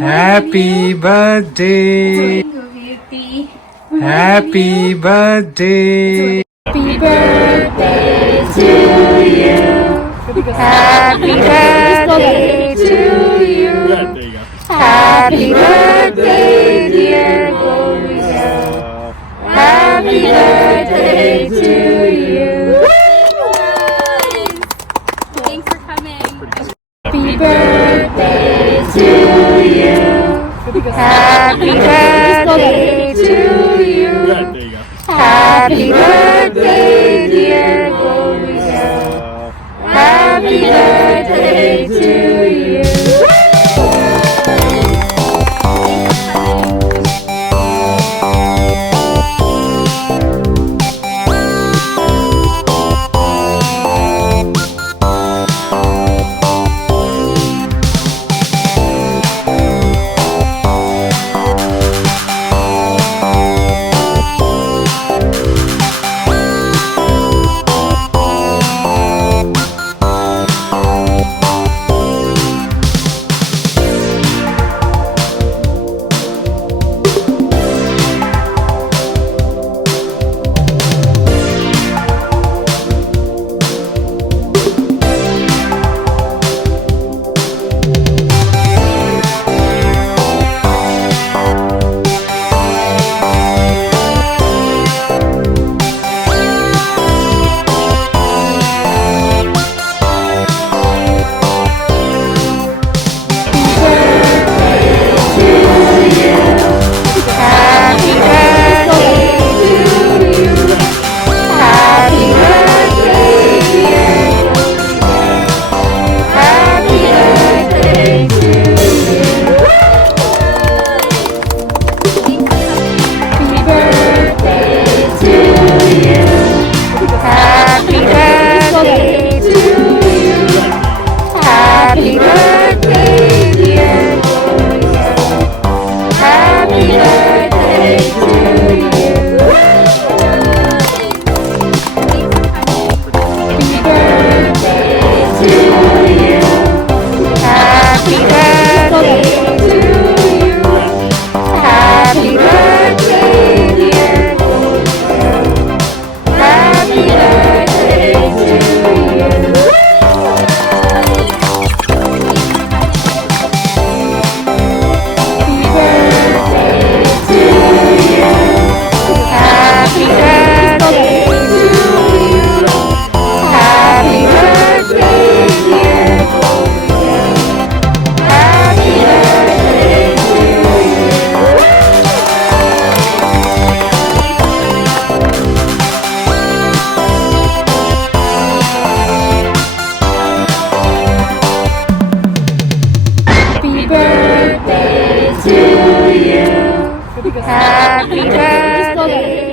Happy birthday. Happy birthday. Happy birthday to you. Happy birthday to you. Happy birthday, dear Gopika. Happy birthday to you. Thanks for coming. Happy birthday to you. Happy birthday to you. Happy birthday, dear Gopika. Happy birthday to you. Happy birthday